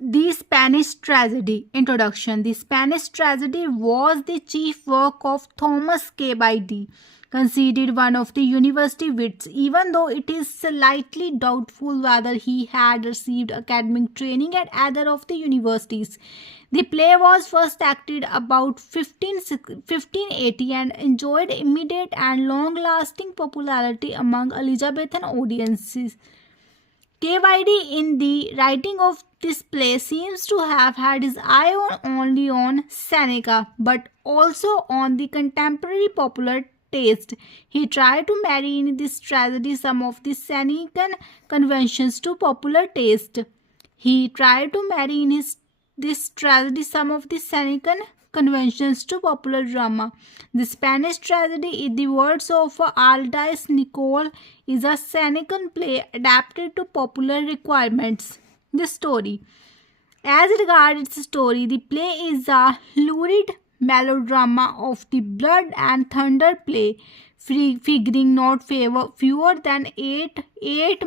The Spanish Tragedy. Introduction. The Spanish Tragedy was the chief work of Thomas K. considered one of the university wits, even though it is slightly doubtful whether he had received academic training at either of the universities. The play was first acted about 1580 and enjoyed immediate and long-lasting popularity among Elizabethan audiences. KYD in the writing of this play seems to have had his eye only on Seneca, but also on the contemporary popular taste. He tried to marry in this tragedy some of the Senecan conventions to popular taste. He tried to marry in this tragedy some of the Senecan conventions to popular drama. The Spanish tragedy, in the words of Aldice Nicole, is a Senecan play adapted to popular requirements. The story. As regards its story, the play is a lurid melodrama of the blood and thunder play, figuring not fewer than eight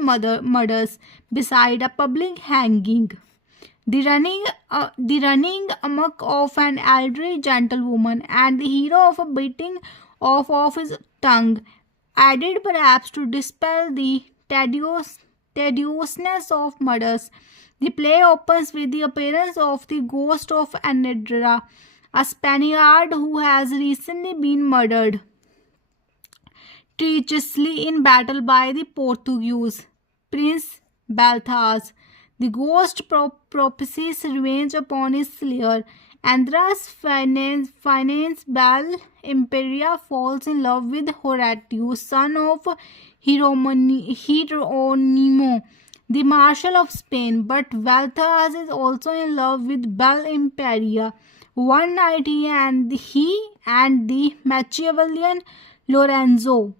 murders, beside a public hanging. The running amok of an elderly gentlewoman and the hero of a biting off of his tongue, added perhaps to dispel the tediousness of murders. The play opens with the appearance of the ghost of Anedra, a Spaniard who has recently been murdered treacherously in battle by the Portuguese Prince Balthaz. The ghost promises revenge upon his slayer. Andras finance Bel Imperia falls in love with Horatius, son of Hieronimo, the Marshal of Spain, but Balthaz is also in love with Bel Imperia. One night he and the Machiavellian Lorenzo,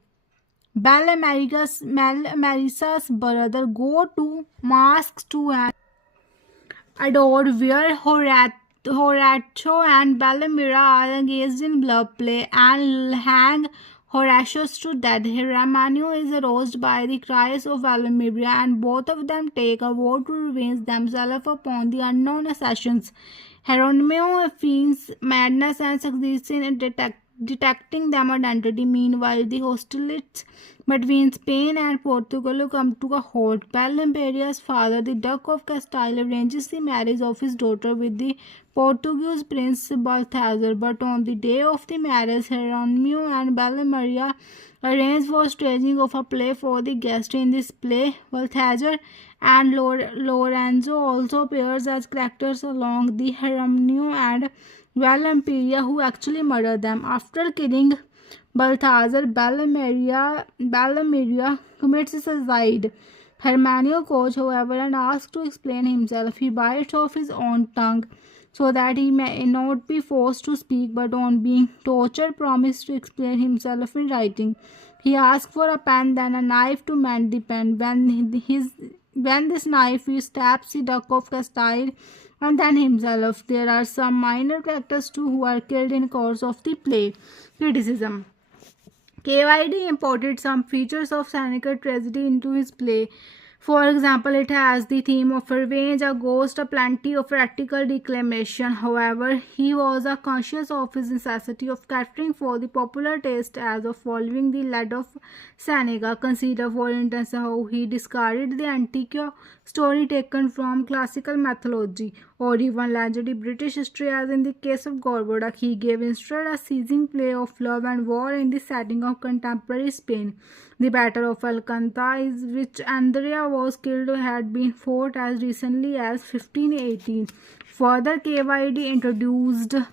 Marisa's brother, go to masks to adore, where Horatio and Bellamira are engaged in love play and hang Horatius to death. Hieronymo is aroused by the cries of Bellamira, and both of them take a vow to revenge themselves upon the unknown assassins. Hieronymo feigns madness and succeeds in detecting their identity. Meanwhile, the hostilities between Spain and Portugal come to a halt. Bel Imperia's father, the Duke of Castile, arranges the marriage of his daughter with the Portuguese Prince Balthazar, but on the day of the marriage, Hieronymo and Bella Maria arrange for staging of a play for the guests. In this play, Balthazar and Lorenzo also appears as characters along the Hieronymo and Bella Imperia, who actually murder them. After killing Balthazar, Bella Maria commits suicide. Hieronymo goes, however, and asks to explain himself. He bites off his own tongue so that he may not be forced to speak, but on being tortured, promised to explain himself in writing. He asks for a pen, then a knife to mend the pen. When this knife, he stabs the Duke of Castile and then himself. There are some minor characters too who are killed in course of the play. Criticism. KYD imported some features of Seneca tragedy into his play. For example, it has the theme of revenge, a ghost, a plenty of practical declamation. However, he was conscious of his necessity of catering for the popular taste as of following the lead of Seneca. Consider, for instance, how he discarded the antique story taken from classical mythology or even legendary British history, as in the case of Gorboduc. He gave instead a seizing play of love and war in the setting of contemporary Spain. The Battle of Alcantara, in which Andrea was killed, had been fought as recently as 1518. Further, KYD introduced a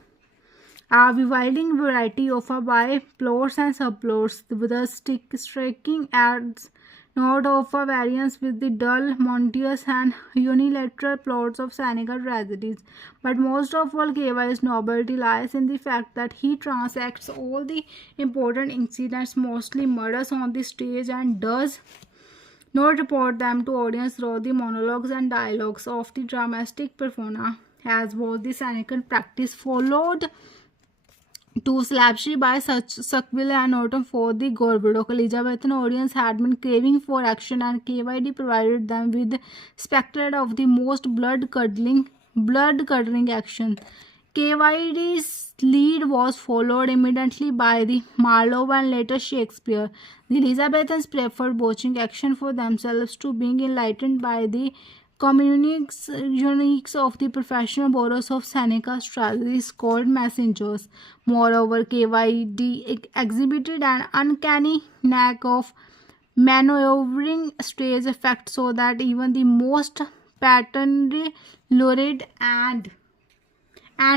bewildering variety of by-plots and subplots, thus striking as not of a variance with the dull, monotonous and unilateral plots of Seneca tragedies. But most of all, KY's novelty lies in the fact that he transacts all the important incidents, mostly murders, on the stage and does not report them to audience through the monologues and dialogues of the dramatic persona, as was the Senecan practice. Followed to Slapshot by Sackville and Norton for the Gorbatok. Elizabethan audience had been craving for action, and KYD provided them with the spectacle of the most blood-curdling action. KYD's lead was followed immediately by the Marlowe and later Shakespeare. The Elizabethans preferred watching action for themselves to being enlightened by the uniques of the professional borrows of Seneca's tragedies called messengers. Moreover, KYD exhibited an uncanny knack of maneuvering stage effects so that even the most patently lurid and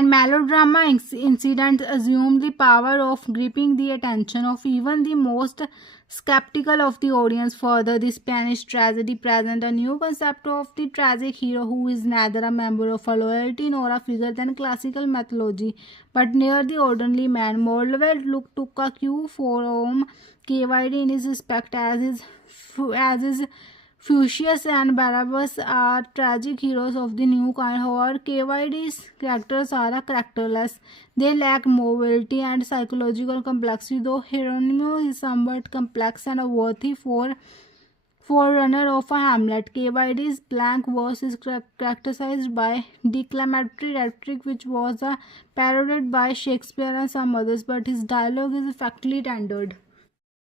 melodrama incidents assumed the power of gripping the attention of even the most skeptical of the audience. Further, the Spanish tragedy presents a new concept of the tragic hero who is neither a member of a loyalty nor a figure than classical mythology, but near the ordinary man. Moreover, took a cue from KYD in his respect as his Fuchsius and Barabbas are tragic heroes of the new kind. However, KYD's characters are characterless. They lack mobility and psychological complexity, though Hieronymo is somewhat complex and a worthy forerunner of a Hamlet. KYD's blank verse is characterized by declamatory rhetoric, which was parodied by Shakespeare and some others, but his dialogue is effectively rendered.